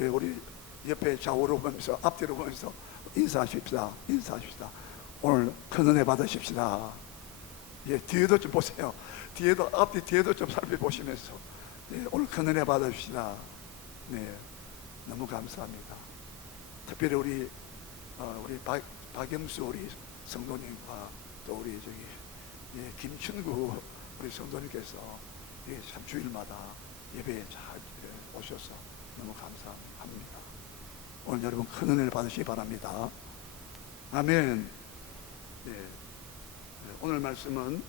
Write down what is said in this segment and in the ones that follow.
예, 우리 옆에 좌우로 보면서 앞뒤로 보면서 인사하십시다. 인사하십시다. 오늘 큰 은혜 받으십시다. 예, 뒤에도 좀 보세요. 뒤에도 앞뒤 뒤에도 좀 살펴보시면서 예, 오늘 큰 은혜 받으십시다. 네, 너무 감사합니다. 특별히 우리 박영수 우리 성도님과 또 우리 예, 김춘구 우리 성도님께서 예, 참 주일마다 예배에 잘 오셔서 너무 감사합니다. 오늘 여러분 큰 은혜를 받으시기 바랍니다. 아멘. 네. 오늘 말씀은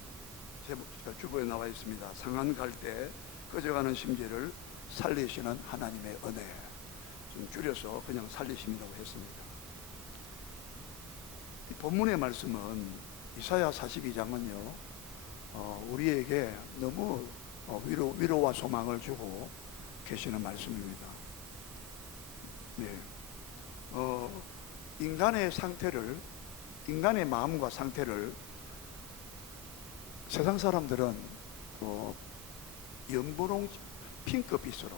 제 주보에 나와 있습니다. 상한 갈 때 꺼져가는 심지를 살리시는 하나님의 은혜. 좀 줄여서 그냥 살리심이라고 했습니다. 이 본문의 말씀은 이사야 42장은요 우리에게 너무 위로와 소망을 주고 계시는 말씀입니다. 네. 인간의 상태를, 인간의 마음과 상태를 세상 사람들은 연분홍 핑크빛으로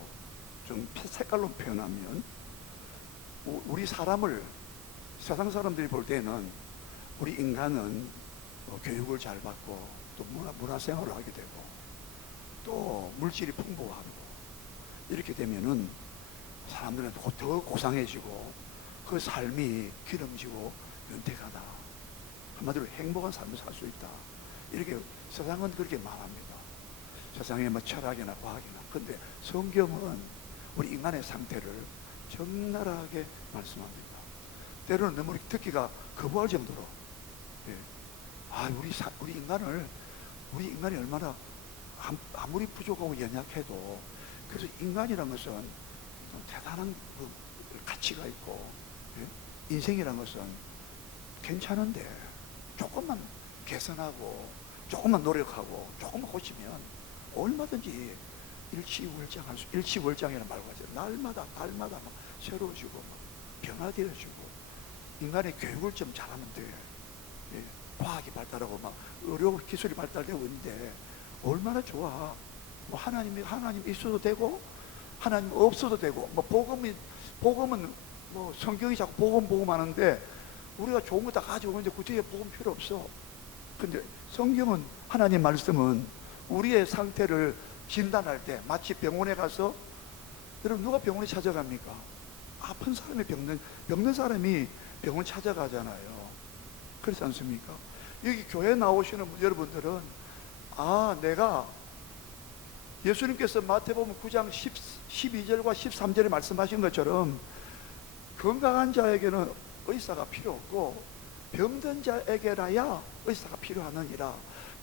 좀 색깔로 표현하면, 우리 사람을 세상 사람들이 볼 때는 우리 인간은 교육을 잘 받고 또 문화생활을 하게 되고 또 물질이 풍부하고 이렇게 되면은 사람들은 더 고상해지고 그 삶이 기름지고 윤택하다, 한마디로 행복한 삶을 살 수 있다, 이렇게 세상은 그렇게 말합니다. 세상에 뭐 철학이나 과학이나. 근데 성경은 우리 인간의 상태를 적나라하게 말씀합니다. 때로는 너무 듣기가 거부할 정도로 우리 인간이 얼마나 아무리 부족하고 연약해도 그래서 인간이란 것은 대단한 가치가 있고 인생이란 것은 괜찮은데 조금만 개선하고 조금만 노력하고 조금만 고치면 얼마든지 일치월장이라는 말과 같이 날마다 막 새로워지고 막 변화되어지고, 인간의 교육을 좀 잘하면 돼. 과학이 발달하고 막 의료 기술이 발달되고 있는데 얼마나 좋아. 뭐 하나님 있어도 되고 하나님 없어도 되고, 뭐 복음은 뭐 성경이 자꾸 복음 하는데 우리가 좋은 거 다 가지고 오는데 굳이 복음 필요 없어. 근데 성경은, 하나님 말씀은 우리의 상태를 진단할 때, 마치 병원에 가서, 여러분 누가 병원에 찾아갑니까? 아픈 사람이 병든 사람이 병원 찾아가잖아요. 그렇지 않습니까? 여기 교회 나오시는 여러분들은 내가 예수님께서 마태복음 9장 12절과 13절에 말씀하신 것처럼 건강한 자에게는 의사가 필요 없고 병든 자에게라야 의사가 필요하느니라.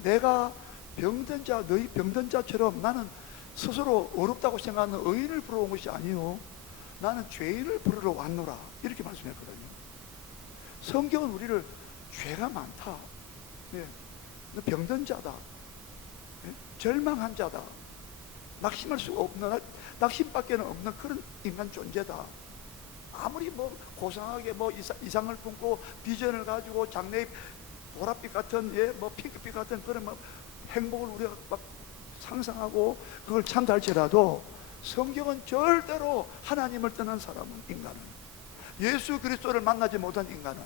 내가 너희 병든 자처럼 나는 스스로 어렵다고 생각하는 의인을 부르러 온 것이 아니요 나는 죄인을 부르러 왔노라, 이렇게 말씀했거든요. 성경은 우리를 죄가 많다, 너 병든 자다, 절망한 자다, 낙심할 수 없는, 낙심밖에는 없는 그런 인간 존재다. 아무리 뭐 고상하게 뭐 이상을 품고 비전을 가지고 장래의 보랏빛 같은 뭐 핑크빛 같은 그런 뭐 행복을 우리가 막 상상하고 그걸 찬달지라도 성경은 절대로 하나님을 떠난 사람은, 인간은, 예수 그리스도를 만나지 못한 인간은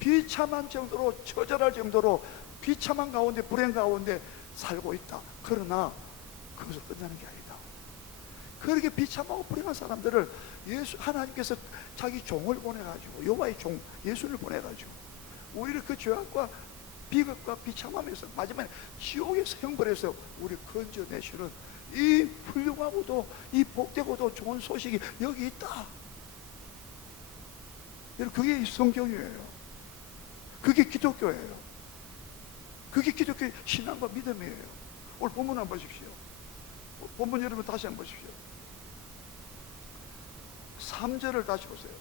비참한 정도로, 처절할 정도로 비참한 가운데, 불행 가운데 살고 있다. 그러나 그것을 끝나는 게 아니다. 그렇게 비참하고 불행한 사람들을 하나님께서 자기 종을 보내가지고, 여호와의 종 예수를 보내가지고 오히려 그 죄악과 비극과 비참함에서 마지막에 지옥에서 형벌해서 우리 건져내시는 이 훌륭하고도 이 복되고도 좋은 소식이 여기 있다. 그게 성경이에요. 그게 기독교예요. 그게 기독교의 신앙과 믿음이에요. 오늘 본문 한번 보십시오. 본문 여러분 다시 한번 보십시오. 3절을 다시 보세요.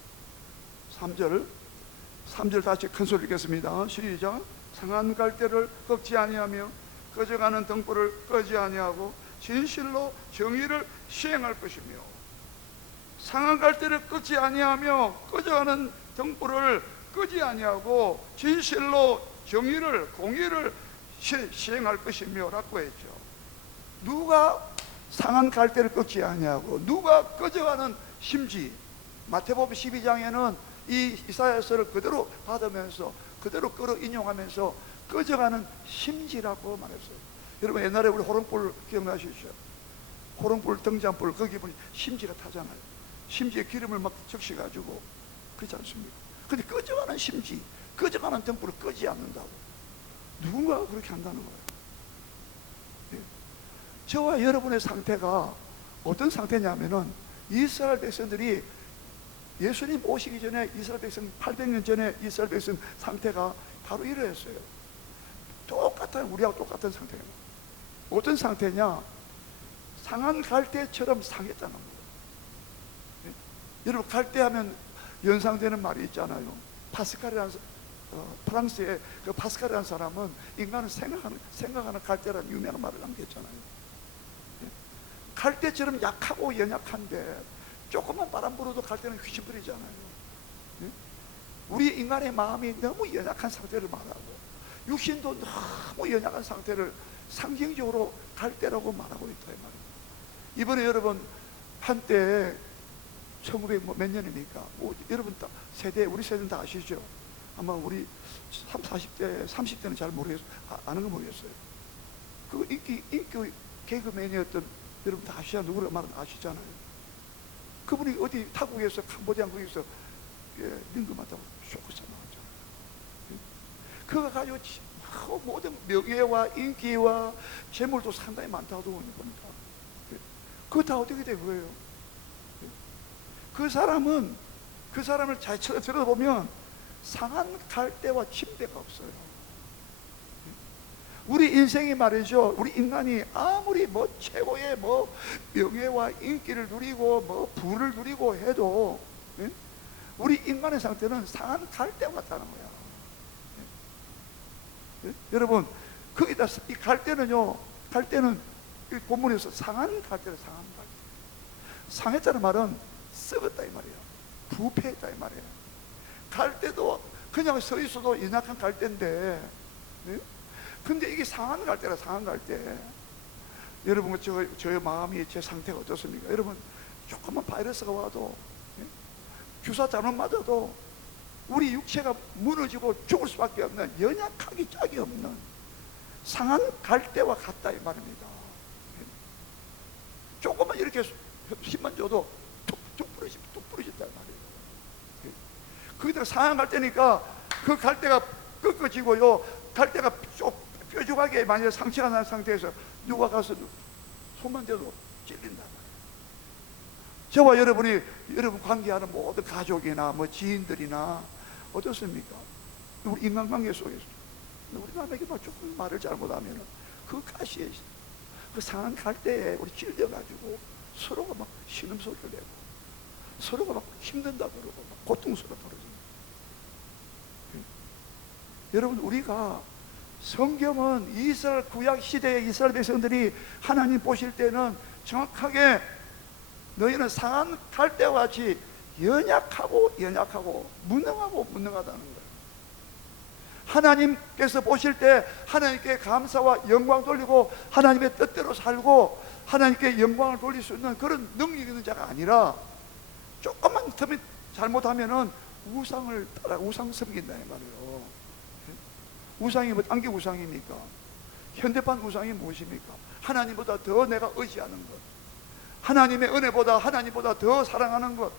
3절 다시 큰 소리 읽겠습니다. 시작. 상한 갈대를 꺾지 아니하며 꺼져가는 등불을 끄지 아니하고 진실로 정의를 시행할 것이며. 상한 갈대를 끄지 아니하며 꺼져가는 등불을 끄지 아니하고 진실로 정의를, 공의를 시행할 것이며 라고 했죠. 누가 상한 갈대를 꺾지 아니하고 누가 꺼져가는 심지. 마태복음 12장에는 이 이사야서를 그대로 받으면서 그대로 끌어 인용하면서 꺼져가는 심지라고 말했어요. 여러분 옛날에 우리 호롱불 기억나시죠? 호롱불, 등잔불, 거기 보니 심지가 타잖아요. 심지에 기름을 막 적셔가지고 그렇지 않습니까? 근데 꺼져가는 심지, 꺼져가는 등불을 끄지 않는다고. 누군가가 그렇게 한다는 거예요. 예. 저와 여러분의 상태가 어떤 상태냐면은 이스라엘 백성들이 예수님 오시기 전에 이스라엘 백성 800년 전에 이스라엘 백성 상태가 바로 이러했어요. 똑같은 우리하고 똑같은 상태예요. 어떤 상태냐? 상한 갈대처럼 상했다는 거예요. 네? 여러분 갈대하면 연상되는 말이 있잖아요. 파스칼이라는 프랑스의 그 파스칼이라는 사람은 인간은 생각하는 갈대라는 유명한 말을 남겼잖아요. 네? 갈대처럼 약하고 연약한데 조금만 바람 불어도 갈대는 휘청거리잖아요. 네? 우리 인간의 마음이 너무 연약한 상태를 말하고 육신도 너무 연약한 상태를 상징적으로 갈대라고 말하고 있다 이 말이에요. 이번에 여러분 한때 1900 몇 년입니까? 여러분 세대 우리 세대는 다 아시죠? 아마 우리 40대 30대는 잘 모르겠어요. 아는 거 모르겠어요. 그 인기 개그맨이었던 여러분 다 아시잖아요. 누구를 말은 아시잖아요. 그분이 어디 타국에서 캄보디아 거기서 민금하다고 쇼크서 나왔잖아요. 그거 가지고 모든 명예와 인기와 재물도 상당히 많다고 보니까 그거 다 어떻게 된 거예요? 그 사람을 잘 들어보면 상한 갈대와 침대가 없어요. 우리 인생이 말이죠. 우리 인간이 아무리 뭐 최고의 뭐 명예와 인기를 누리고 뭐 부를 누리고 해도 우리 인간의 상태는 상한 갈대와 같다는 거야. 여러분 거기다 이 갈대는요. 갈대는 이 본문에서 상한 갈대를 상한 갈대. 상했다는 말은 썩었다 이 말이에요. 부패했다 이 말이에요. 갈대도 그냥 서 있어도 연약한 갈대인데, 근데 이게 상한 갈대라 상한 갈대. 여러분 저의 마음이 제 상태가 어떻습니까? 여러분 조금만 바이러스가 와도 주사 잘못 맞아도 우리 육체가 무너지고 죽을 수밖에 없는 연약하기 짝이 없는 상한 갈대와 같다 이 말입니다. 조금만 이렇게 힘만 줘도 뚝 부러진다 말이에요. 거기다가 상한 갈대니까 그 갈대가 꺾어지고요. 갈대가 뾰족하게 만약에 상처가 난 상태에서 누가 가서 손만 대도 찔린단 말이에요. 저와 여러분이 여러분 관계하는 모든 가족이나 뭐 지인들이나 어떻습니까? 우리 인간관계 속에서 우리 남에게 조금 말을 잘못하면 그 가시에 그 상한 갈대에 우리 찔려가지고 서로가 막 신음소리를 내고 서로가 막 힘든다 그러고 막 고통스럽다 그러죠. 여러분 우리가 성경은 이스라엘 구약 시대의 이스라엘 백성들이 하나님 보실 때는 정확하게 너희는 상한 갈대와 같이 연약하고 무능하다는 거예요. 하나님께서 보실 때 하나님께 감사와 영광 돌리고 하나님의 뜻대로 살고 하나님께 영광을 돌릴 수 있는 그런 능력이 있는 자가 아니라 조금만 잘못하면은 우상을 따라 우상 섬긴다 이 말이에요. 우상이 뭐 안개 우상입니까? 현대판 우상이 무엇입니까? 하나님보다 더 내가 의지하는 것, 하나님의 은혜보다 하나님보다 더 사랑하는 것,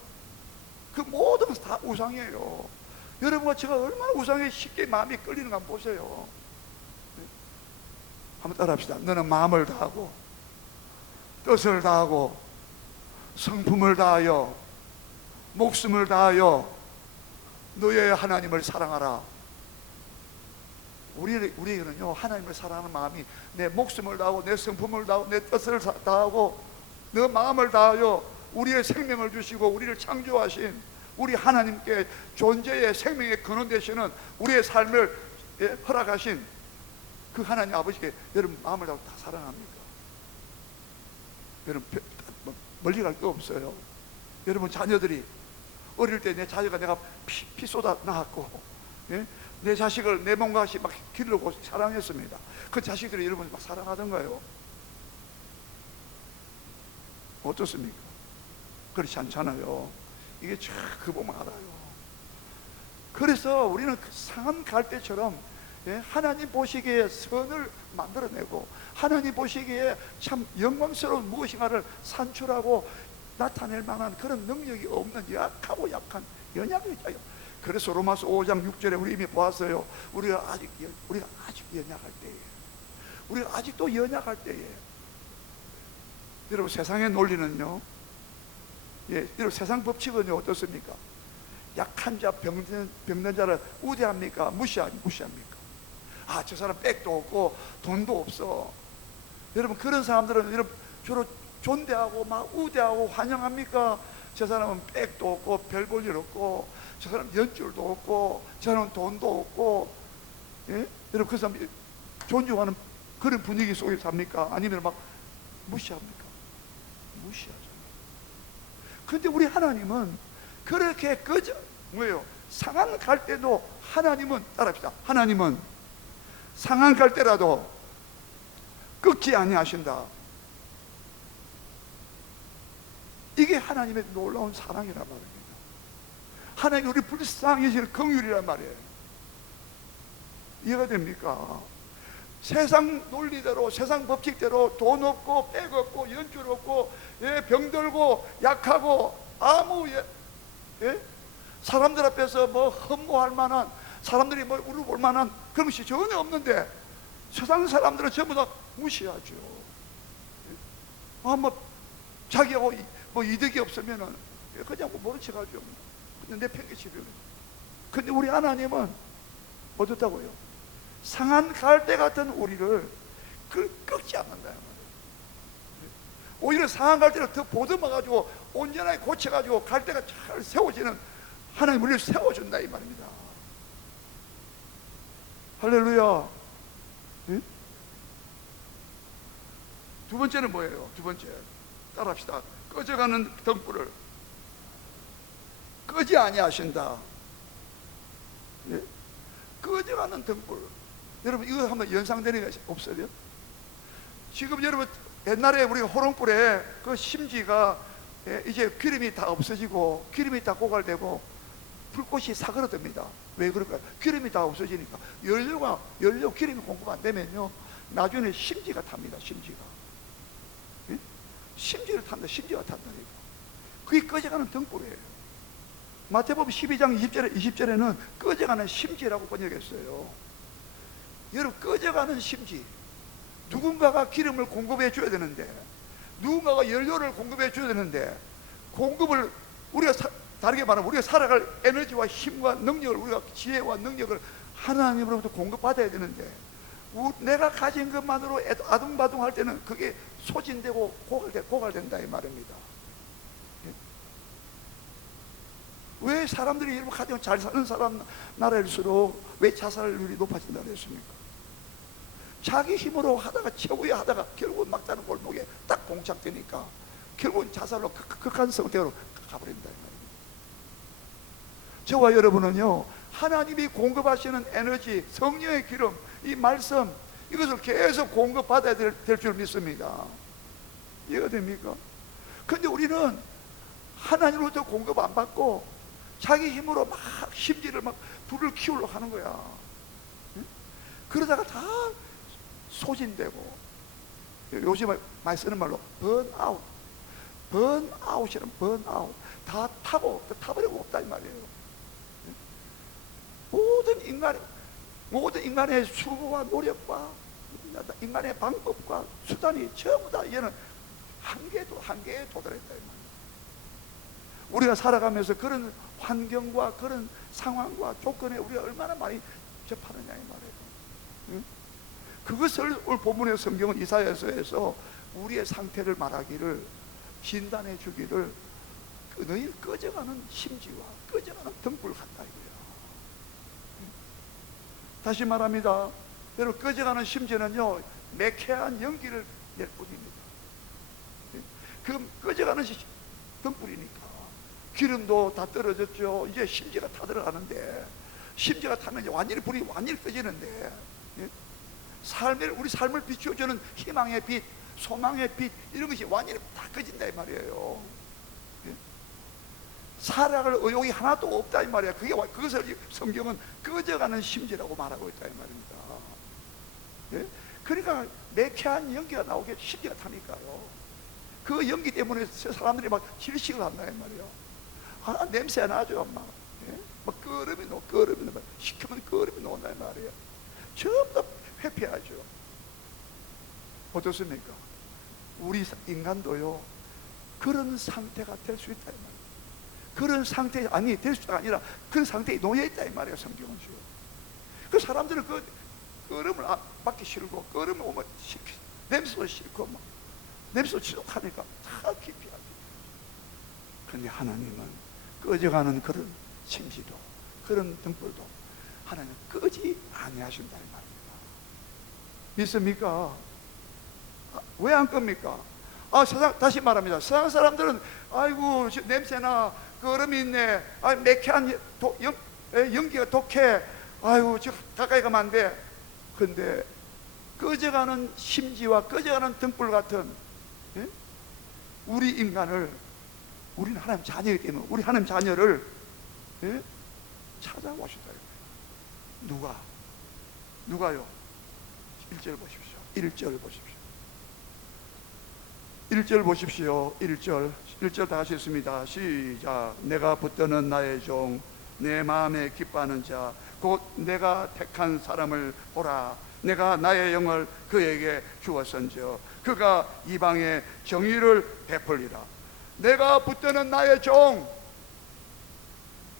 그 모든 것이 다 우상이에요. 여러분과 제가 얼마나 우상에 쉽게 마음이 끌리는가 한번 보세요. 한번 따라합시다. 너는 마음을 다하고 뜻을 다하고 성품을 다하여 목숨을 다하여 너의 하나님을 사랑하라. 우리에게는요 하나님을 사랑하는 마음이 내 목숨을 다하고 내 성품을 다하고 내 뜻을 다하고 내 마음을 다하여 우리의 생명을 주시고 우리를 창조하신 우리 하나님께 존재의 생명의 근원 되시는 우리의 삶을 허락하신 그 하나님 아버지께 여러분 마음을 다하고 다 사랑합니까? 여러분 멀리 갈 거 없어요. 여러분 자녀들이 어릴 때 내 자녀가 내가 피 쏟아 낳았고 내 자식을 내 몸과 같이 막 기르고 사랑했습니다. 그 자식들이 여러분 막 사랑하던가요? 어떻습니까? 그렇지 않잖아요. 이게 참 그보면 알아요. 그래서 우리는 그 상한 갈대처럼 하나님 보시기에 선을 만들어내고 하나님 보시기에 참 영광스러운 무엇인가를 산출하고 나타낼 만한 그런 능력이 없는 약하고 약한 연약해져요. 그래서 로마서 5장 6절에 우리 이미 보았어요. 우리가 아직 연약할 때에, 우리가 아직도 연약할 때에, 여러분 세상의 논리는요, 여러분 세상 법칙은요 어떻습니까? 약한 자, 병든 자를 우대합니까? 무시합니까? 아, 저 사람 백도 없고 돈도 없어. 여러분 그런 사람들은 여러분 주로 존대하고 막 우대하고 환영합니까? 저 사람은 백도 없고 별 볼 일 없고, 저 사람 연줄도 없고, 저 사람은 돈도 없고, 여러분 그 사람 존중하는 그런 분위기 속에 삽니까? 아니면 막 무시합니까? 무시하죠. 근데 우리 하나님은 그렇게 뭐예요? 상한 갈 때도 하나님은, 따라합시다, 하나님은 상한 갈 때라도 끊지 아니하신다. 이게 하나님의 놀라운 사랑이란 말입니다. 하나님 우리 불쌍해질 긍휼이란 말이에요. 이해가 됩니까? 세상 논리대로, 세상 법칙대로 돈 없고 백 없고 연줄 없고 병들고 약하고 아무 사람들 앞에서 뭐 흠모할 만한, 사람들이 뭐 우러볼 만한 그런 것이 전혀 없는데 세상 사람들은 전부 다 무시하죠. 뭐 자기하고 뭐 이득이 없으면은 그냥 뭐 모른 척하죠. 근데 내팽개치죠. 근데 우리 하나님은 어떻다고요? 상한 갈대 같은 우리를 꺾지 않는다. 오히려 상한 갈대를 더 보듬어가지고 온전하게 고쳐가지고 갈대가 잘 세워지는 하나님 우리를 세워준다 이 말입니다. 할렐루야. 네? 두 번째는 뭐예요? 두 번째, 따라합시다. 꺼져가는 등불을 끄지 아니하신다. 네? 꺼져가는 등불. 여러분 이거 한번 연상되는 게 없어요? 지금 여러분 옛날에 우리가 호롱불에 그 심지가 이제 기름이 다 없어지고 기름이 다 고갈되고 불꽃이 사그러듭니다. 왜 그럴까요? 기름이 다 없어지니까. 연료 기름이 공급 안 되면요 나중에 심지가 탑니다. 심지를 탄다. 심지가 탄다니까. 그게 꺼져가는 등불이에요. 마태복음 12장 20절에는 꺼져가는 심지라고 번역했어요. 여러분 꺼져가는 심지, 누군가가 기름을 공급해 줘야 되는데, 누군가가 연료를 공급해 줘야 되는데, 공급을 우리가 다르게 말하면 우리가 살아갈 에너지와 힘과 능력을, 우리가 지혜와 능력을 하나님으로부터 공급받아야 되는데 내가 가진 것만으로 아둥바둥할 때는 그게 소진되고 고갈된다 이 말입니다. 왜 사람들이 여러분 가장 잘 사는 나라일수록 왜 자살률이 높아진다 그랬습니까? 자기 힘으로 하다가 최후에 하다가 결국 막다른 골목에 딱 봉착되니까 결국은 자살로 극한 상태로 가버린다 이 말입니다. 저와 여러분은요 하나님이 공급하시는 에너지, 성령의 기름, 이 말씀, 이것을 계속 공급받아야 될 줄 믿습니다. 이해가 됩니까? 근데 우리는 하나님으로부터 공급 안 받고 자기 힘으로 막 심지를 막 불을 키우려고 하는 거야. 그러다가 다 소진되고, 요즘 많이 쓰는 말로 번아웃이란 번아웃. 다 타버리고 없다 이 말이에요. 모든 인간의 수고와 노력과 인간의 방법과 수단이 전부 다 얘는 한계에 도달했다 이 말이에요. 우리가 살아가면서 그런 환경과 그런 상황과 조건에 우리가 얼마나 많이 접하느냐 이 말이에요. 응? 그것을 오늘 본문의 성경은 이사야서에서 우리의 상태를 말하기를, 진단해 주기를 너희 꺼져가는 심지와 꺼져가는 등불 같다 이거예요. 다시 말합니다. 여러분 꺼져가는 심지는요 매캐한 연기를 낼 뿐입니다. 그 꺼져가는 등불이니까 기름도 다 떨어졌죠. 이제 심지가 다 들어가는데, 심지가 타면 완전히 불이 꺼지는데, 우리 삶을 비추어주는 희망의 빛, 소망의 빛 이런 것이 완전히 다 꺼진다 이 말이에요. 예? 살아갈 의욕이 하나도 없다 이 말이야. 그것을 성경은 꺼져가는 심지라고 말하고 있다 이 말입니다. 예? 그러니까 매캐한 연기가 나오게 심지가 타니까요. 그 연기 때문에 사람들이 막 질식을 한다 이 말이야. 냄새 나죠 막. 예? 막 끄름이 막 시키면 끄름이 나온다 이 말이야. 전부 다 회피하죠. 어떻습니까? 우리 인간도요 그런 상태가 될 수 있다 이 말이에요. 그런 상태 아니 될 수가 아니라 그런 상태에 놓여 있다 이 말이에요. 성경은 지금 그 사람들은 그 끄름을 맡기 싫고 끄름을 오면 냄새도 싫고 막 냄새도 지독하니까 다 기피하죠. 그런데 하나님은 꺼져가는 그런 심지도 그런 등불도 하나님 끄지 아니하신다 이 말입니다. 믿습니까? 왜 안 끕니까? 다시 말합니다. 세상 사람들은 아이고 냄새나 끄름이 있네, 매캐한 연기가 독해, 아이고 저 가까이 가면 안 돼. 근데 꺼져가는 심지와 꺼져가는 등불 같은 예? 우리 인간을, 우리는 하나님 자녀이기 때문에 우리 하나님 자녀를 예? 찾아오신다. 누가요? 1절 보십시오. 1절 보십시오. 1절 보십시오. 1절 다 같이 읽습니다. 시작. 내가 붙드는 나의 종, 내 마음에 기뻐하는 자, 곧 내가 택한 사람을 보라. 내가 나의 영을 그에게 주었은즉 그가 이방에 정의를 베풀리라. 내가 붙드는 나의 종,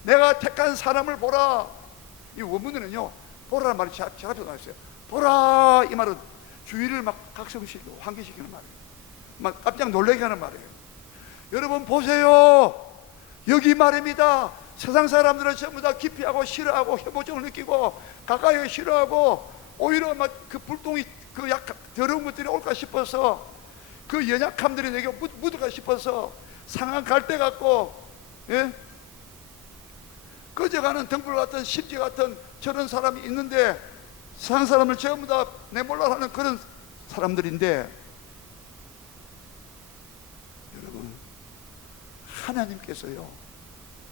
내가 택한 사람을 보라. 이 원문에는요 보라는 말이 제가 나왔어요. 보라 이 말은 주의를 막 각성시키고 환기시키는 말이에요. 막 깜짝 놀라게 하는 말이에요. 여러분 보세요. 여기 말입니다. 세상 사람들은 전부 다 기피하고 싫어하고 혐오증을 느끼고 가까이 싫어하고 오히려 막 그 불똥이 그 약간 더러운 것들이 올까 싶어서 그 연약함들이 내게 묻을까 싶어서 상한 갈대 같고 예? 꺼져가는 등불 같은 심지 같은 저런 사람이 있는데 세상 사람을 전부 다 내몰라하는 그런 사람들인데 여러분 하나님께서요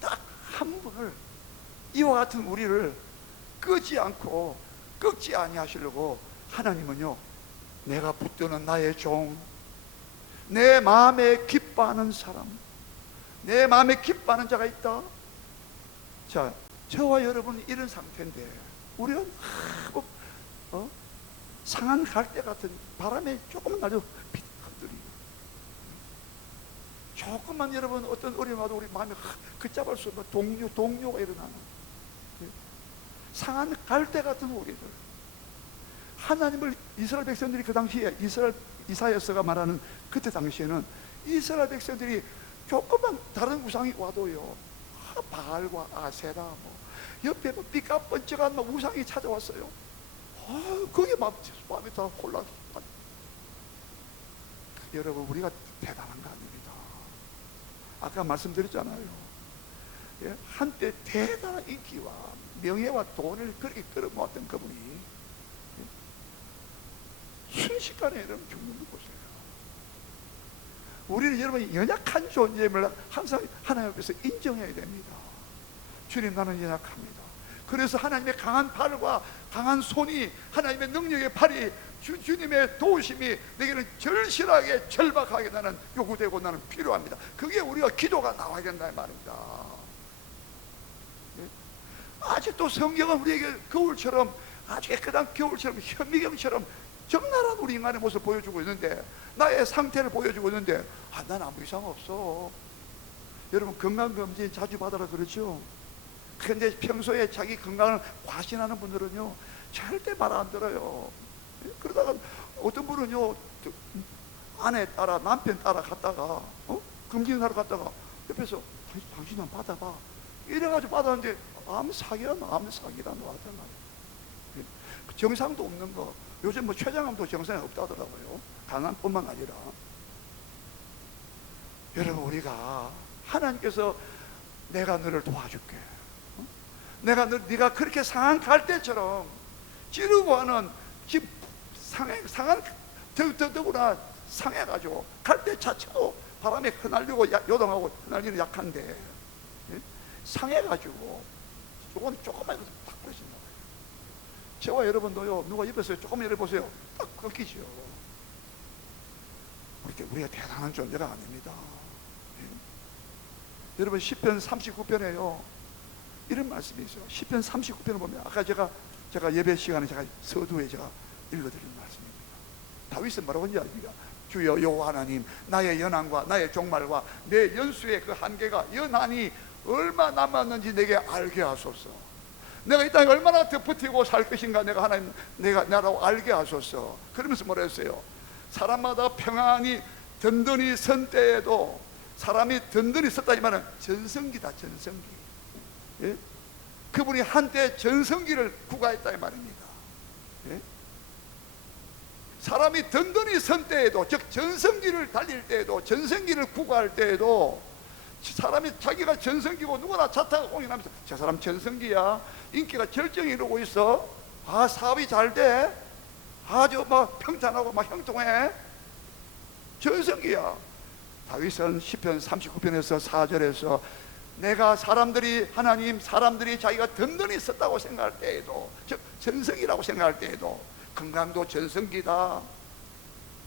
딱 한 분을 이와 같은 우리를 끄지 않고 꺾지 아니하시려고 하나님은요 내가 붙드는 나의 종, 내 마음에 기뻐하는 사람, 내 마음에 기뻐하는 자가 있다. 자, 저와 여러분은 이런 상태인데 우리는 상한 갈대 같은 바람에 조금만 날려 흔들리고 조금만 여러분 어떤 어려움이 와도 우리 마음에 걷잡을 수 없는 동요가 일어나는 상한 갈대 같은 우리들. 하나님을 이스라엘 백성들이 그 당시에 이사야서가 말하는 그때 당시에는 이스라엘 백성들이 조금만 다른 우상이 와도요 바알과 아세라 옆에 삐까뻔쩍한 우상이 찾아왔어요. 그게 마음이 다 혼란. 여러분 우리가 대단한 거 아닙니다. 아까 말씀드렸잖아요. 예? 한때 대단한 인기와 명예와 돈을 그렇게 끌어모았던 그분이 순식간에 여러분 죽는 거 보세요. 우리는 여러분 연약한 존재임을 항상 하나님 앞에서 인정해야 됩니다. 주님 나는 연약합니다. 그래서 하나님의 강한 팔과 강한 손이, 하나님의 능력의 팔이, 주님의 도우심이 내게는 절실하게 절박하게 나는 요구되고 나는 필요합니다. 그게 우리가 기도가 나와야 된다 말입니다. 아직도 성경은 우리에게 거울처럼, 아주 깨끗한 겨울처럼, 현미경처럼 적나라한 우리 인간의 모습을 보여주고 있는데, 나의 상태를 보여주고 있는데 난 아무 이상 없어. 여러분 건강검진 자주 받으라 그렇죠? 근데 평소에 자기 건강을 과신하는 분들은요 절대 말 안 들어요. 그러다가 어떤 분은요 아내 따라 남편 따라 갔다가 검진하러 갔다가 옆에서 당신 한 받아봐 이래가지고 받았는데 암 사기라노 하잖아요. 정상도 없는 거. 요즘 췌장암도 정상이 없다더라고요. 강암뿐만 아니라. 여러분 우리가 하나님께서 내가 너를 도와줄게, 네가 그렇게 상한 갈대처럼 찌르고 하는 더구나 상해가지고 갈대 자체도 바람에 흩날리고 요동하고 흩날리는 약한데, 예? 상해가지고 요건 조금만 딱 부러진다. 저와 여러분도요, 누가 옆에서 조금 열어보세요, 딱 끊기죠. 우리가 대단한 존재가 아닙니다. 예? 여러분 시편 39편에요 이런 말씀이 있어요. 시편 39편을 보면 아까 제가 예배 시간에 제가 서두에 제가 읽어드린 말씀입니다. 다윗은 뭐라고 하는지 아십니까? 주여 여호와 하나님, 나의 연한과 나의 종말과 내 연수의 그 한계가 연한이 얼마 남았는지 내게 알게 하소서. 내가 이 땅에 얼마나 더 버티고 살 것인가 내가 하나님, 나라고 알게 하소서. 그러면서 뭐라 했어요? 사람마다 평안히 든든히 선 때에도, 사람이 든든히 섰다지만은 전성기다, 전성기. 예? 그분이 한때 전성기를 구가했다 이 말입니다. 예? 사람이 든든히 선 때에도, 즉 전성기를 달릴 때에도, 전성기를 구가할 때에도, 사람이 자기가 전성기고 누구나 자타가 공인하면서 저 사람 전성기야, 인기가 절정에 이르고 있어, 아 사업이 잘 돼, 아주 막 평탄하고 막 형통해, 전성기야. 다윗은 시편 39편에서 4절에서 내가 사람들이 자기가 든든히 섰다고 생각할 때에도, 즉 전성기라고 생각할 때에도, 건강도 전성기다,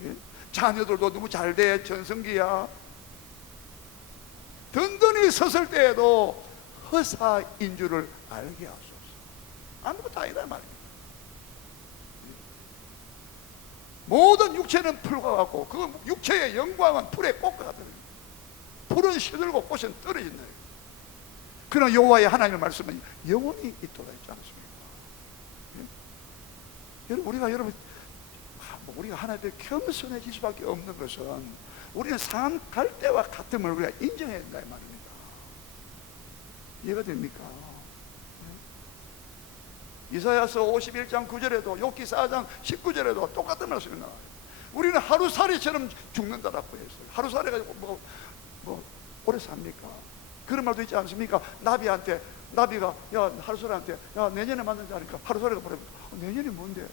예? 자녀들도 너무 잘 돼, 전성기야. 든든히 섰을 때에도 허사인 줄을 알게 하소서. 아무것도 아니다 말입니다. 모든 육체는 풀과 같고 그 육체의 영광은 불에 꽃과 같다. 풀은 시들고 꽃은 떨어진다. 그러나 여호와의 하나님의 말씀은 영원히 있도록 했지 않습니까? 예? 여러분 우리가 하나님께 겸손해질 수밖에 없는 것은 우리는 상한 갈대와 같음을 우리가 인정해야 된다 이 말입니다. 이해가 됩니까? 이사야서 51장 9절에도 욥기 4장 19절에도 똑같은 말씀이 나와요. 우리는 하루살이처럼 죽는다라고 했어요. 하루살이 가지고 뭐 오래 삽니까? 그런 말도 있지 않습니까? 나비가 야 하루살이한테 야 내년에 만나자 하니까 하루살이가 뭐래? 내년이 뭔데?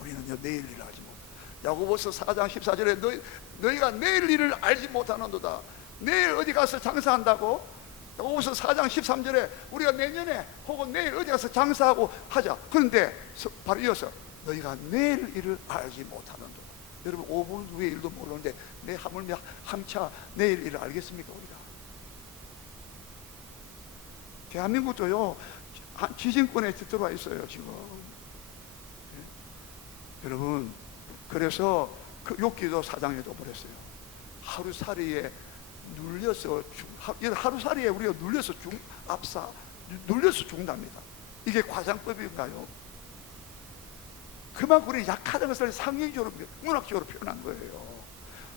우리는요 내일 일을 알지 못. 야고보서 4장 14절에 너희가 내일 일을 알지 못하는도다. 내일 어디 가서 장사한다고? 야고보서 4장 13절에 우리가 내년에 혹은 내일 어디 가서 장사하고 하자. 그런데 바로 이어서 너희가 내일 일을 알지 못하는도다. 여러분 5분 후의 일도 모르는데 하물며 함차 내일 일을 알겠습니까? 우리가 대한민국도요 지진권에 들어와 있어요 지금. 여러분 그래서 그 욥기도 4장에도 그랬어요. 하루살이에 눌려서 하루살이에 우리가 눌려서 눌려서 죽는답니다. 이게 과장법인가요? 그만큼 우리 약하다는 것을 상징적으로 문학적으로 표현한 거예요.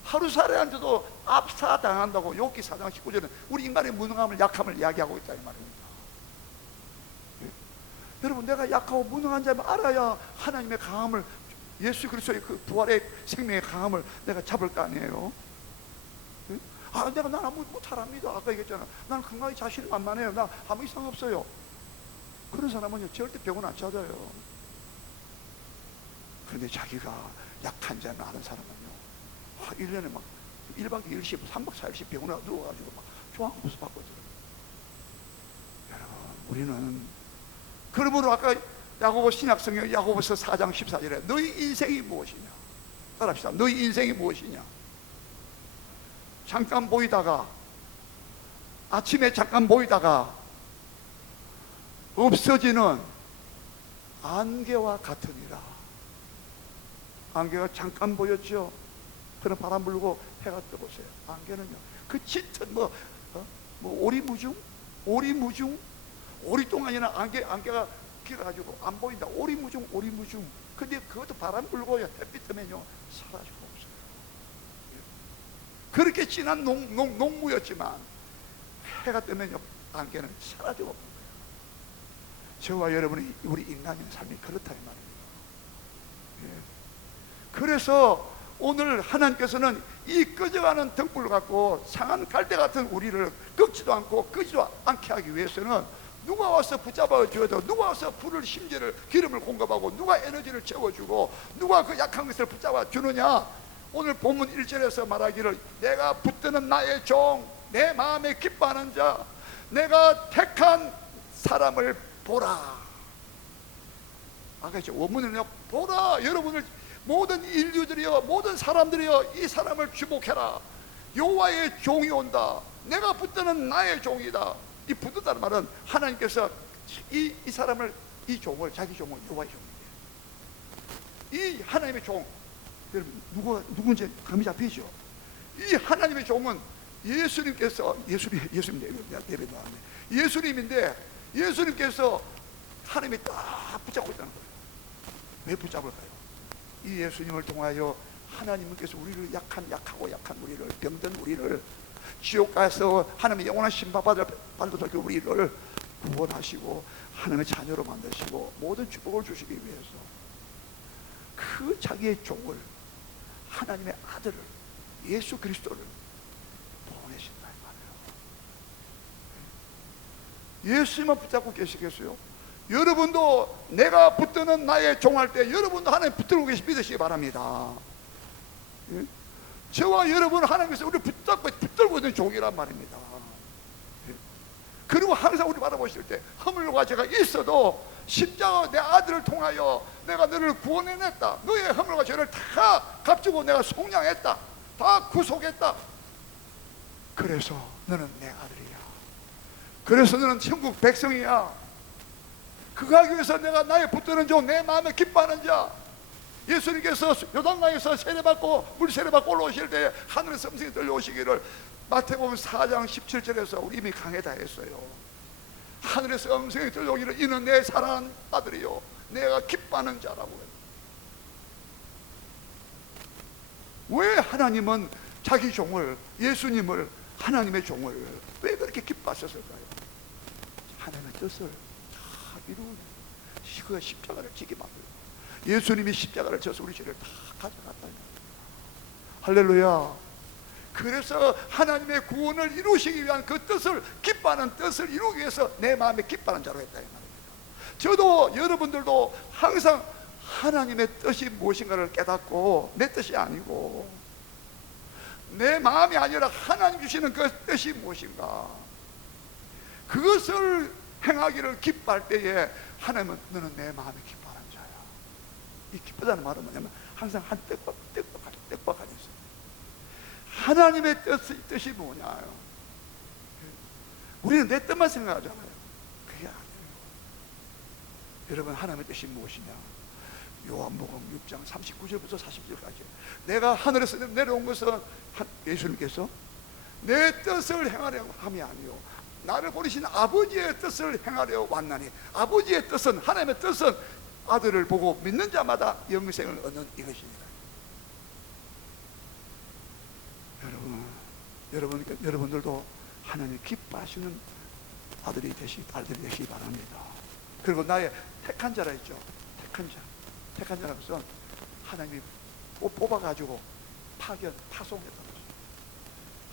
하루살이한테도 압사당한다고 욥기 4장 19절은 우리 인간의 무능함을 약함을 이야기하고 있다 이 말입니다. 여러분 내가 약하고 무능한 자면 알아야 하나님의 강함을, 예수 그리스도의 그 부활의 생명의 강함을 내가 잡을 거 아니에요. 나는 아무 못하랍니다. 아까 얘기했잖아. 나는 건강에 자신만만해요. 나 아무 이상 없어요. 그런 사람은 절대 병원 안 찾아요. 그런데 자기가 약한 자는 아는 사람은요 1년에 막 1박 2일씩 3박 4일씩 병원에 누워가지고 막 조항부스 받거든요. 여러분 우리는 그러므로 아까 야고보 신약성경 야고보서 4장 14절에 너희 인생이 무엇이냐 따라합시다. 너희 인생이 무엇이냐. 잠깐 보이다가 아침에 잠깐 보이다가 없어지는 안개와 같으니라. 안개가 잠깐 보였죠. 그런 바람 불고 해가 떠보세요. 안개는요 그 짙은 오리무중 오리동안이나 안개가 길어가지고 안 보인다. 오리무중 근데 그것도 바람 불고 햇빛 뜨면요 사라지고 없어요. 그렇게 진한 농무였지만 해가 뜨면요 안개는 사라지고 없는 거예요. 저와 여러분이 우리 인간의 삶이 그렇다 이 말입니다. 예. 그래서 오늘 하나님께서는 이 꺼져가는 등불을 갖고 상한 갈대 같은 우리를 끄지도 않고 끄지도 않게 하기 위해서는 누가 와서 붙잡아 줘도, 누가 와서 불을, 심지를, 기름을 공급하고, 누가 에너지를 채워주고, 누가 그 약한 것을 붙잡아 주느냐? 오늘 본문 1절에서 말하기를, 내가 붙드는 나의 종, 내 마음에 기뻐하는 자, 내가 택한 사람을 보라. 아까 원문은요, 보라. 여러분을, 모든 인류들이여, 모든 사람들이여, 이 사람을 주목해라. 여호와의 종이 온다. 내가 붙드는 나의 종이다. 이 붙든다는 말은 하나님께서 이 사람을, 이 종을, 자기 종을 여호와의 종이에요. 이 하나님의 종, 여러분 누군지 감이 잡히죠? 이 하나님의 종은 예수님께서, 예수님인데, 예수님께서 하나님이 딱 붙잡고 있다는 거예요. 왜 붙잡을까요? 이 예수님을 통하여 하나님께서 우리를, 약하고 약한 우리를, 병든 우리를, 지옥 가서 하나님의 영원한 심판받을 우리를 구원하시고 하나님의 자녀로 만드시고 모든 축복을 주시기 위해서 그 자기의 종을, 하나님의 아들을, 예수 그리스도를 보내신다 이 말이에요. 예수님만 붙잡고 계시겠어요? 여러분도 내가 붙드는 나의 종할 때 여러분도 하나님 붙들고 믿으시기 바랍니다. 예? 저와 여러분은 하나님께서 우리를 붙들고 있는 종이란 말입니다. 예? 그리고 항상 우리 바라보실 때 허물과 죄가 있어도 십자가 내 아들을 통하여 내가 너를 구원해냈다. 너의 허물과 죄를 다 값주고 내가 속량했다. 다 구속했다. 그래서 너는 내 아들이야. 그래서 너는 천국 백성이야. 그거 하기 위해서 내가 나의 붙드는 종, 내 마음에 기뻐하는 자. 예수님께서 요단강에서 세례받고 물 세례받고 올라오실 때 하늘에서 음성이 들려오시기를 마태복음 4장 17절에서 우리 이미 강해 다 했어요. 하늘에서 음성이 들려오기를 이는 내 사랑하는 아들이요 내가 기뻐하는 자라고 해요. 왜 하나님은 자기 종을, 예수님을, 하나님의 종을 왜 그렇게 기뻐하셨을까요? 하나님의 뜻을 다 이루는, 그 십자가를 지게 만들고 예수님이 십자가를 져서 우리 죄를 다 가져갔다. 할렐루야. 그래서 하나님의 구원을 이루시기 위한 그 뜻을, 기뻐하는 뜻을 이루기 위해서 내 마음에 기뻐하는 자로 했다 이 말입니다. 저도 여러분들도 항상 하나님의 뜻이 무엇인가를 깨닫고, 내 뜻이 아니고 내 마음이 아니라 하나님 주시는 그 뜻이 무엇인가, 그것을 행하기를 기뻐할 때에 하나님은 너는 내 마음에 기뻐하는 자야. 이 기쁘다는 말은 뭐냐면 항상 한 뜻과 가져 있어요. 하나님의 뜻이 뭐냐요? 우리는 내 뜻만 생각하잖아요. 그게 아니에요. 여러분, 하나님의 뜻이 무엇이냐? 요한복음 6장 39절부터 40절까지 내가 하늘에서 내려온 것은 예수님께서 내 뜻을 행하려 함이 아니요 나를 보내신 아버지의 뜻을 행하려 왔나니, 아버지의 뜻은, 하나님의 뜻은 아들을 보고 믿는 자마다 영생을 얻는 이것입니다. 여러분들도 하나님 기뻐하시는 딸들이 되시기 바랍니다. 그리고 나의 택한 자라 했죠. 택한 자라는 것은 하나님이 뽑아가지고 파송했다.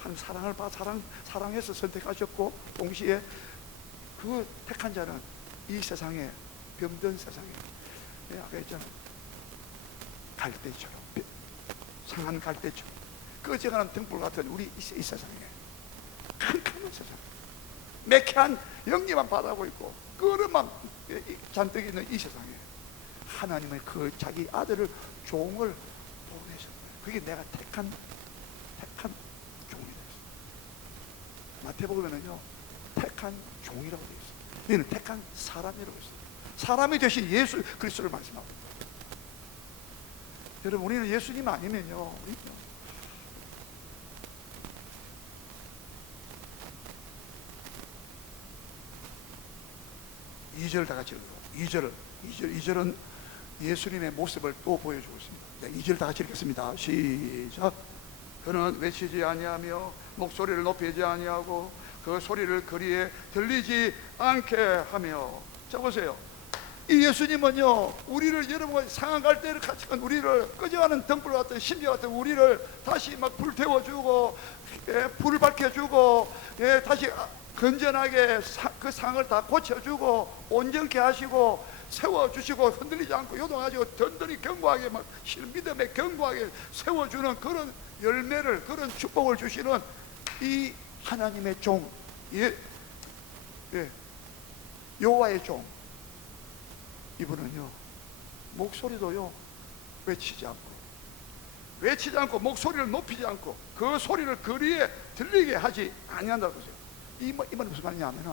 한 사랑해서 선택하셨고, 동시에 그 택한 자는 이 세상에, 병든 세상에, 아까 했잖아요, 갈대처럼, 상한 갈대처럼 꺼져가는 등불 같은 우리 이 세상에, 캄캄한 세상, 매캐한 영리만 바라고 있고 끄름만 잔뜩 있는 이 세상에 하나님의 그 자기 아들을, 종을 보내셨어요. 그게 내가 택한 종이 됐어요. 마태복음에는요 택한 종이라고 되어 있어요. 여기는 택한 사람이라고 있어요. 사람이 되신 예수 그리스도를 말씀하고, 여러분, 우리는 예수님 아니면요, 2절 다 같이 읽어요. 2절은 예수님의 모습을 또 보여주고 있습니다. 네, 2절 다 같이 읽겠습니다. 시작. 그는 외치지 아니하며 목소리를 높이지 아니하고 그 소리를 거리에 들리지 않게 하며. 자, 보세요. 이 예수님은요, 우리를, 여러분, 상한 갈대를 같이 우리를 꺼져가는 등불 같은, 심지어 같은 우리를 다시 막 불태워주고, 불을 밝혀주고, 다시 건전하게 그 상을 다 고쳐주고 온전케 하시고 세워주시고 흔들리지 않고 요동하시고 든든히 견고하게 막 믿음에 견고하게 세워주는 그런 열매를, 그런 축복을 주시는 이 하나님의 종, 여호와의 종, 이분은요 목소리도요 외치지 않고 목소리를 높이지 않고 그 소리를 거리에 들리게 하지 아니한다고 보세요. 이 말이 무슨 말이냐면은,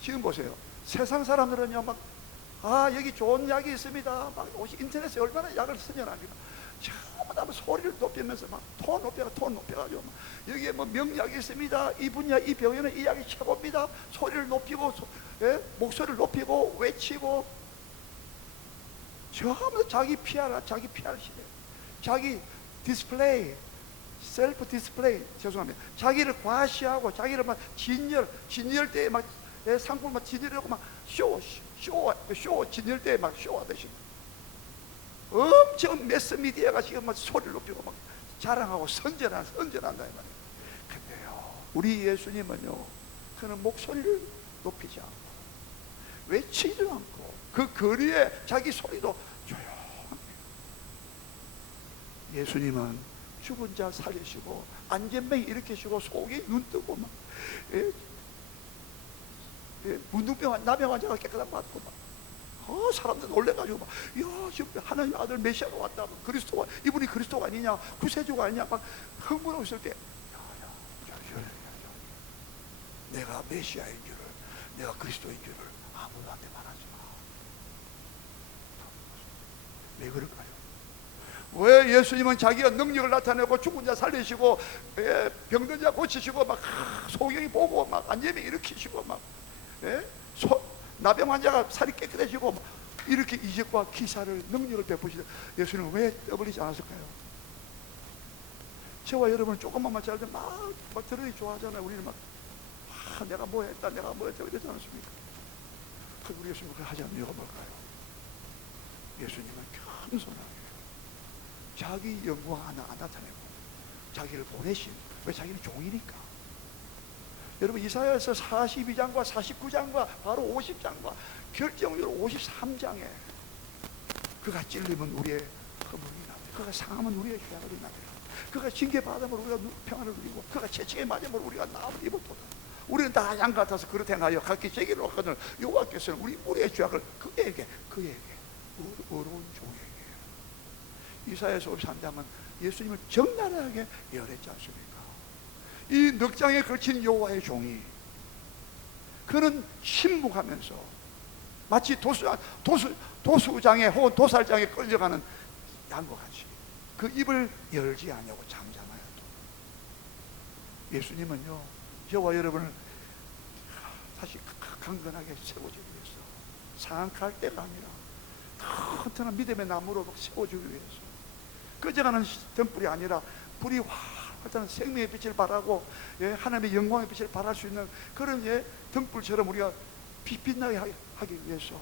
지금 보세요. 세상 사람들은요 막 여기 좋은 약이 있습니다. 막 인터넷에 얼마나 약을 선전합니다. 전부 다 소리를 높이면서 막 톤 높여가지고 막 여기에 뭐 명약이 있습니다. 이 분야 이 병에는 이 약이 최고입니다. 소리를 높이고 목소리를 높이고 외치고 전부 다 자기 PR 시대, 자기 디스플레이, 셀프 디스플레이, 죄송합니다. 자기를 과시하고 자기를 막 진열 때에 막 상품을 막 진열하고 막 쇼 진열 때에 막 쇼하듯이 엄청 매스미디어가 지금 막 소리를 높이고 막 자랑하고 선전한다 이 말이에요. 근데요 우리 예수님은요 그는 목소리를 높이지 않고 외치지도 않고 그 거리에 자기 소리도 조용합니다. 예수님은 죽은 자 살리시고 안전병 일으키시고 속에 눈 뜨고 막 문둥병 나병 환자가 깨끗한 받고 막 사람들 놀래가지고 막 지금 하나님 아들 메시아가 왔다, 그리스도가, 이분이 그리스도가 아니냐, 구세주가 아니냐 막 흥분하고 있을 때 내가 메시아인 줄을, 내가 그리스도인 줄을 아무도한테 말하지 마. 왜 그럴까요? 왜 예수님은 자기가 능력을 나타내고 죽은 자 살리시고 병든 자 고치시고 막 소경이 보고 막 안재미 일으키시고 막 나병 환자가 살이 깨끗해지고 이렇게 이적과 기사를, 능력을 베푸시다. 예수님은 왜 떠벌리지 않았을까요? 저와 여러분은 조금만 잘들 막 들으니 좋아하잖아요. 우리는 막 내가 뭐 했다, 내가 뭐 했다 이러지 않습니까? 우리 예수님은 그걸 하지 않는 이유가 뭘까요? 예수님은 겸손하게 자기 영광 하나 안 나타내고 자기를 보내신, 왜? 자기는 종이니까. 여러분 이사야에서 42장과 49장과 바로 50장과 결정적으로 53장에 그가 찔리면 우리의 허물이 납니다. 그가 상하면 우리의 죄악이 납니다. 그가 징계받으면 우리가 평안을 누리고 그가 채찍에 맞으면 우리가 나음을 입었도다. 우리는 다 양 같아서 그릇 행하여 각기 제기로 하거늘 여호와께서는 우리의 죄악을 그에게 어려운 종에게. 이사야서 53장은 예수님을 적나라하게 예언했지 않습니까? 이 넉장에 걸친 여호와의 종이, 그는 침묵하면서 마치 도수장에 혹은 도살장에 끌려가는 양과 같이 그 입을 열지 않냐고 잠잠하여. 예수님은요 저와 여러분을 다시 강건하게 세워주기 위해서 상한 갈대가 아니라 튼튼한 믿음의 나무로 세워주기 위해서 꺼져가는 등불이 아니라 불이 활활 생명의 빛을 발하고 하나님의 영광의 빛을 발할 수 있는 그런 등불처럼 우리가 빛나게 하기 위해서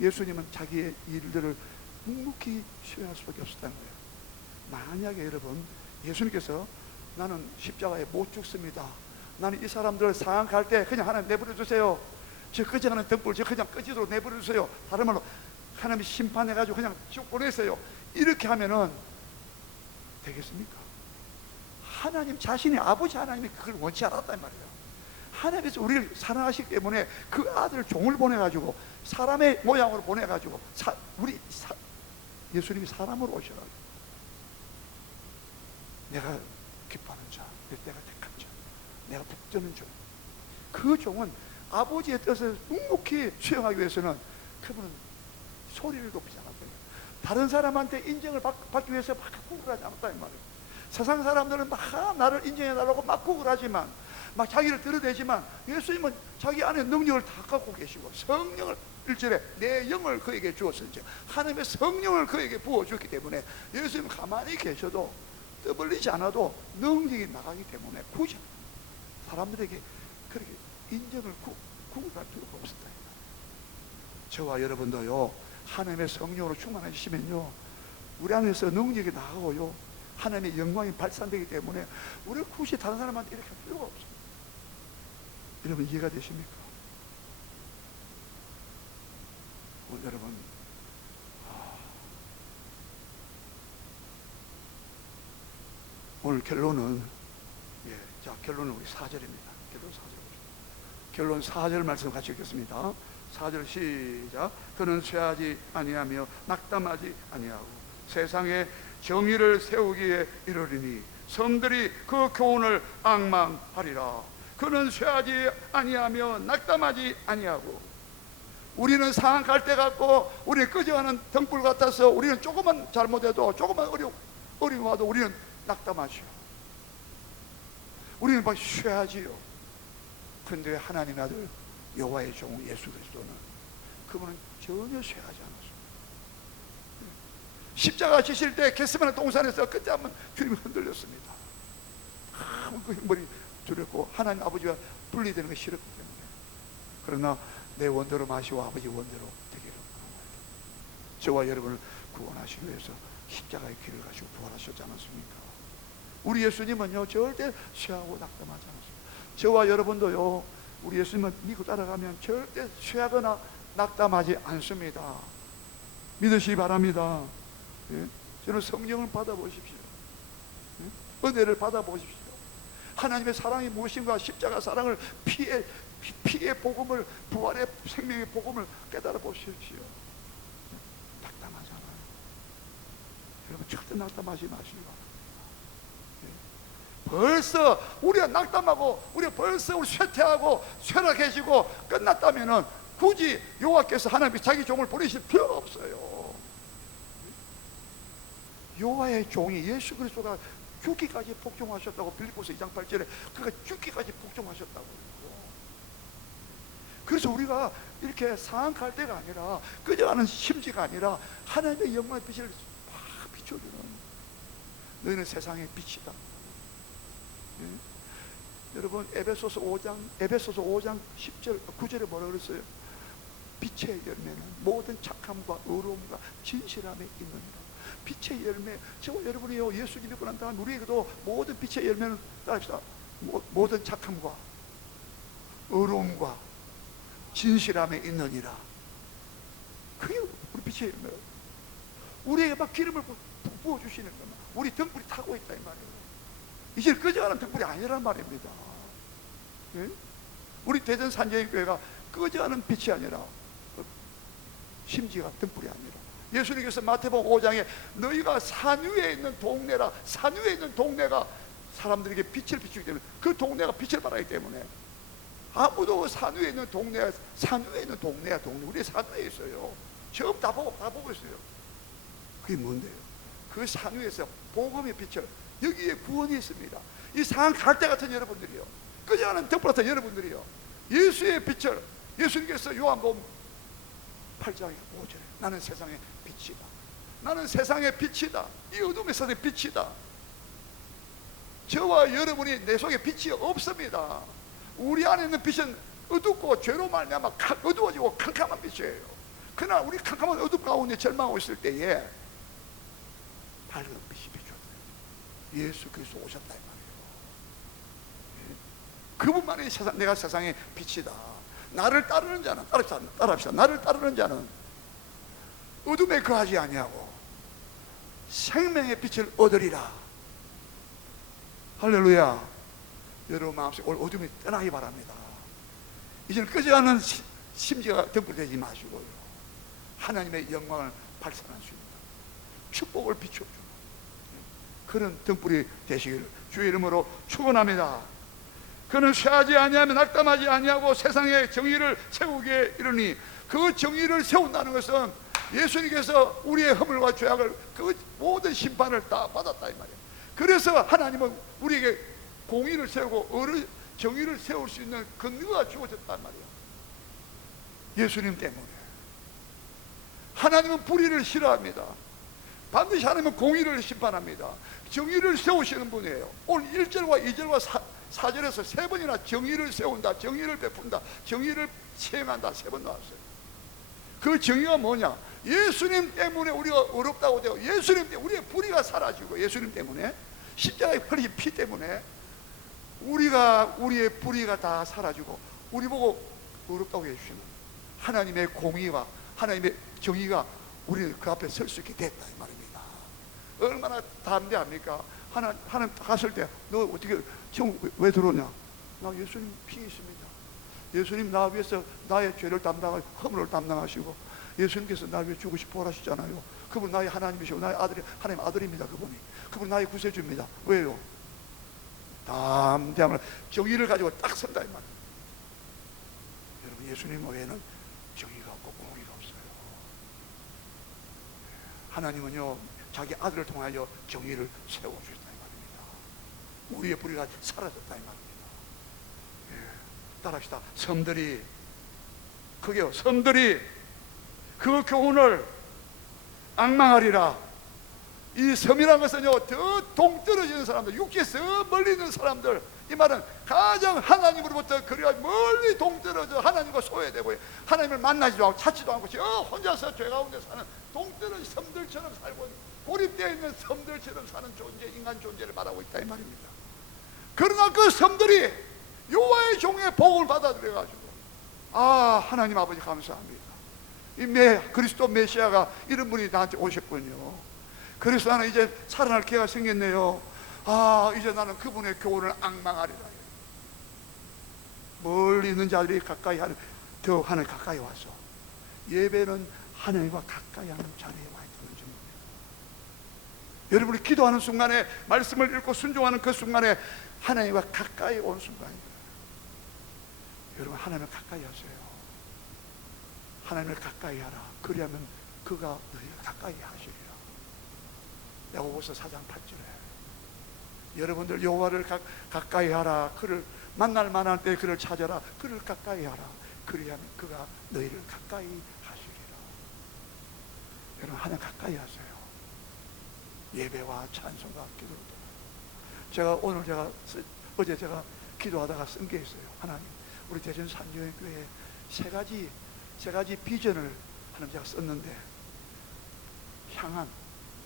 예수님은 자기의 일들을 묵묵히 수행할 수밖에 없었다는 거예요. 만약에 여러분 예수님께서 나는 십자가에 못 죽습니다, 나는 이 사람들 상한 갈 때 그냥 하나님 내버려 주세요, 저 꺼져가는 등불 저 그냥 꺼지도록 내버려 주세요, 다른 말로 하나님이 심판해가지고 그냥 쭉 보내세요, 이렇게 하면은 되겠습니까? 하나님 자신이, 아버지 하나님이 그걸 원치 않았단 말이에요. 하나님께서 우리를 사랑하시기 때문에 그 아들 종을 보내가지고 사람의 모양으로 보내가지고 예수님이 사람으로 오셔가지고 내가 기뻐하는 자, 내가 택한 자, 내가 복되는 종, 그 종은 아버지의 뜻을 묵묵히 수행하기 위해서는 그분은 소리를 높이지 않았어요. 다른 사람한테 인정을 받기 위해서 막 구걸하지 않았다 이 말이에요. 세상 사람들은 막 나를 인정해달라고 막 구걸하지만, 막 자기를 들여대지만, 예수님은 자기 안에 능력을 다 갖고 계시고 성령을 1절에 내 영을 그에게 주었은지 하나님의 성령을 그에게 부어주었기 때문에 예수님은 가만히 계셔도 떠벌리지 않아도 능력이 나가기 때문에 굳이 사람들에게 그렇게 인정을 구걸할 필요가 없었다. 저와 여러분도요 하나님의 성령으로 충만해지시면요 우리 안에서 능력이 나가고요 하나님의 영광이 발산되기 때문에 우리가 굳이 다른 사람한테 이렇게 할 필요가 없어요. 여러분 이해가 되십니까? 여러분 오늘 결론은 자 결론은 우리 4절입니다. 결론 4절 말씀 같이 읽겠습니다. 4절 시작. 그는 쇠하지 아니하며 낙담하지 아니하고 세상에 정의를 세우기에 이르리니 섬들이 그 교훈을 앙망하리라. 그는 쇠하지 아니하며 낙담하지 아니하고. 우리는 상한 갈대 같고 우리는 꺼져가는 등불 같아서 우리는 조금만 잘못해도 조금만 어려움 와도 우리는 낙담하죠. 우리는 막 쇠하지요. 그런데 하나님의 아들 여호와의 종 예수 그리스도는 그분은 전혀 쇠하지 않았어요. 십자가 지실 때 겟세마네 동산에서 그때 한번 주님이 흔들렸습니다. 그 머리 두렵고 하나님 아버지와 분리되는 것이 싫었기 때문에. 그러나 내 원대로 마시고 아버지 원대로 되기를 원합니다. 저와 여러분을 구원하시기 위해서 십자가의 길을 가시고 부활하셨지 않았습니까? 우리 예수님은요 절대 쇠하고 낙담하지 않았습니다. 저와 여러분도요 우리 예수님을 믿고 따라가면 절대 쇠하거나 낙담하지 않습니다. 믿으시기 바랍니다. 예? 저는 성령을 받아보십시오. 예? 은혜를 받아보십시오. 하나님의 사랑이 무엇인가, 십자가 사랑을 피의 복음을, 부활의 생명의 복음을 깨달아 보십시오. 낙담하잖아요. 여러분 절대 낙담하지 마시기 바랍니다. 벌써 우리가 낙담하고 우리가 벌써 우리 쇠퇴하고 쇠락해지고 끝났다면은 굳이 여호와께서 하나님이 자기 종을 보내실 필요가 없어요. 여호와의 종이 예수 그리스도가 죽기까지 복종하셨다고 빌립보서 2장 8절에 그가 죽기까지 복종하셨다고요. 그래서 우리가 이렇게 상한 갈대가 아니라 꺼져가는 심지가 아니라 하나님의 영광의 빛을 막 비춰주는, 너희는 세상의 빛이다. 예? 여러분 에베소서 5장 10절 9절에 뭐라 그랬어요? 빛의 열매는 모든 착함과 의로움과 진실함에 있느니라. 빛의 열매, 저와 여러분이요 예수님 믿고 난 다음 우리에게도 모든 빛의 열매는 따릅시다. 모든 착함과 의로움과 진실함에 있느니라. 그게 우리 빛의 열매예요. 우리에게 막 기름을 부어주시는 거야. 우리 등불이 타고 있다 이 말이에요. 이제 꺼져가는 등불이 아니란 말입니다. 예? 우리 대전 산정교회가 꺼져가는 빛이 아니라 심지가 등불이 아니라, 예수님께서 마태복음 5장에 너희가 산 위에 있는 동네라, 산 위에 있는 동네가 사람들에게 빛을 비추기 때문에, 그 동네가 빛을 발하기 때문에 아무도 산 위에 있는 동네야, 산 위에 있는 동네야. 동네 우리 산 위에 있어요. 처음 다 보고 있어요. 그게 뭔데요? 그 산 위에서 복음의 빛을, 여기에 구원이 있습니다. 이 상한 갈대 같은 여러분들이요, 꺼져가는 등불 같은 여러분들이요, 예수의 빛을, 예수님께서 요한복음 8장 5절에 나는 세상의 빛이다, 나는 세상의 빛이다, 이 어둠의 세상의 빛이다. 저와 여러분이 내 속에 빛이 없습니다. 우리 안에 있는 빛은 어둡고 죄로 말미암아 어두워지고 캄캄한 빛이에요. 그러나 우리 캄캄한 어둠 가운데 절망하고 있을 때에 밝은 빛이 비춰져요. 예수 그리스도 오셨다 이 말이에요. 그분만이 내가 세상의 빛이다. 나를 따르는 자는, 따라합시다. 나를 따르는 자는 어둠에 거하지 아니하고 생명의 빛을 얻으리라. 할렐루야. 여러분 마음속에 오늘 어둠이 떠나기 바랍니다. 이제는 꺼져가는 심지가 등불이 되지 마시고요, 하나님의 영광을 발산할 수 있는 축복을 비춰주는 그런 등불이 되시기를 주의 이름으로 축원합니다. 그는 쇠하지 아니하며 낙담하지 아니하고 세상에 정의를 세우기에 이르니, 그 정의를 세운다는 것은 예수님께서 우리의 허물과 죄악을, 그 모든 심판을 다 받았다 이 말이에요. 그래서 하나님은 우리에게 공의를 세우고 정의를 세울 수 있는 근거가 주어졌단 말이에요. 예수님 때문에. 하나님은 불의를 싫어합니다. 반드시 하나님은 공의를 심판합니다. 정의를 세우시는 분이에요. 오늘 1절과 2절과 4절에서 세 번이나 정의를 세운다, 정의를 베푼다, 정의를 시행한다, 세 번 나왔어요. 그 정의가 뭐냐? 예수님 때문에 우리가 어렵다고 되고, 예수님 때문에 우리의 불의가 사라지고, 예수님 때문에 십자가의 흘리신 피 때문에 우리의 불의가 다 사라지고 우리 보고 어렵다고 해주시는 하나님의 공의와 하나님의 정의가 우리는 그 앞에 설 수 있게 됐다 이 말입니다. 얼마나 담대합니까? 하나님 갔을 때 너 어떻게 지금 왜 들어오냐? 나 예수님 피 있습니다. 예수님 나 위해서 나의 죄를 담당하고 허물을 담당하시고 예수님께서 나 위해 죽으시 부활하시잖아요. 그분 나의 하나님이시고 나의 아들이 하나님 아들입니다. 그분 나의 구세주입니다. 왜요? 담대함을 정의를 가지고 딱 선다 이 말이에요. 여러분 예수님 외에는 정의가 없고 공의가 없어요. 하나님은요 자기 아들을 통하여 정의를 세워주셨다 이 말입니다. 우리의 뿌리가 사라졌다 이 말입니다. 따라합시다. 섬들이 그게요 섬들이 그 교훈을 앙망하리라. 이 섬이라는 것은요 더 동떨어지는 사람들, 육지에서 멀리 있는 사람들, 이 말은 가장 하나님으로부터 그리와 멀리 동떨어져 하나님과 소외되고 하나님을 만나지도 않고 찾지도 않고 저 혼자서 죄 가운데 사는 동떨어진 섬들처럼 살고 고립되어 있는 섬들처럼 사는 존재, 인간 존재를 말하고 있다 이 말입니다. 그러나 그 섬들이 여호와의 종의 복을 받아들여가지고 하나님 아버지 감사합니다. 이 그리스도 메시아가 이런 분이 나한테 오셨군요. 그래서 나는 이제 살아날 기회가 생겼네요. 이제 나는 그분의 교훈을 앙망하리라. 멀리 있는 자들이 가까이 하는 하나님 가까이 와서 예배는 하나님과 가까이 하는 자리에 와 있는 중입니다. 여러분이 기도하는 순간에 말씀을 읽고 순종하는 그 순간에 하나님과 가까이 온 순간입니다. 여러분 하나님을 가까이 하세요. 하나님을 가까이 하라. 그리하면 그가 너희를 가까이 하시리라. 야고보서 4장 8절에 여러분들 여호와를 가까이 하라. 그를 만날 만한 때 그를 찾아라. 그를 가까이 하라. 그리하면 그가 너희를 가까이 하시리라. 여러분 하나님 가까이 하세요. 예배와 찬송과 기도로. 어제 제가 기도하다가 쓴 게 있어요. 하나님 우리 대전 산교회에 세 가지 비전을 하나님 제가 썼는데 향한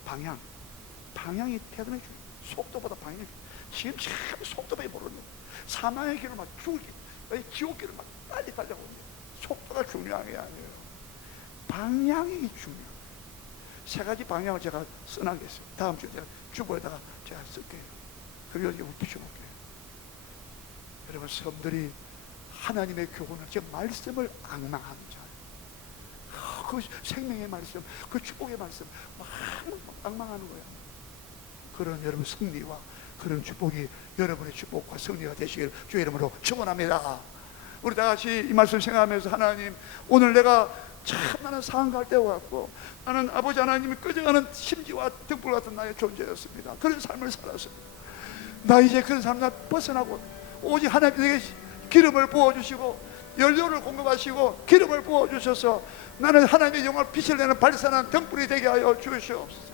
방향이 대단히 중요해요. 속도보다 방향이 지금 참 속도밖에 모르는 사망의 길을 막 지옥 길을 막 빨리 달려가고 있는데 속도가 중요한 게 아니에요. 방향이 중요해요. 세 가지 방향을 제가 써나겠어요. 다음 주에 제가 주보에다가 제가 쓸게요. 그리고 여기 붙여볼게요. 여러분 섬들이 하나님의 교훈을 제 말씀을 앙망하는 자예요. 그 생명의 말씀, 그 축복의 말씀 막 앙망하는 거예요. 그런 여러분 승리와 그런 축복이 여러분의 축복과 승리가 되시길 주의 이름으로 축원합니다. 우리 다 같이 이 말씀 생각하면서 하나님 오늘 내가 참 나는 상한 갈 때 왔고 나는 아버지 하나님이 꺼져가는 심지와 등불 같은 나의 존재였습니다. 그런 삶을 살았습니다. 나 이제 그런 삶을 벗어나고 오직 하나님 내게 기름을 부어주시고 연료를 공급하시고 기름을 부어주셔서 나는 하나님의 영광을 빛을 내는 발산한 등불이 되게 하여 주시옵소서.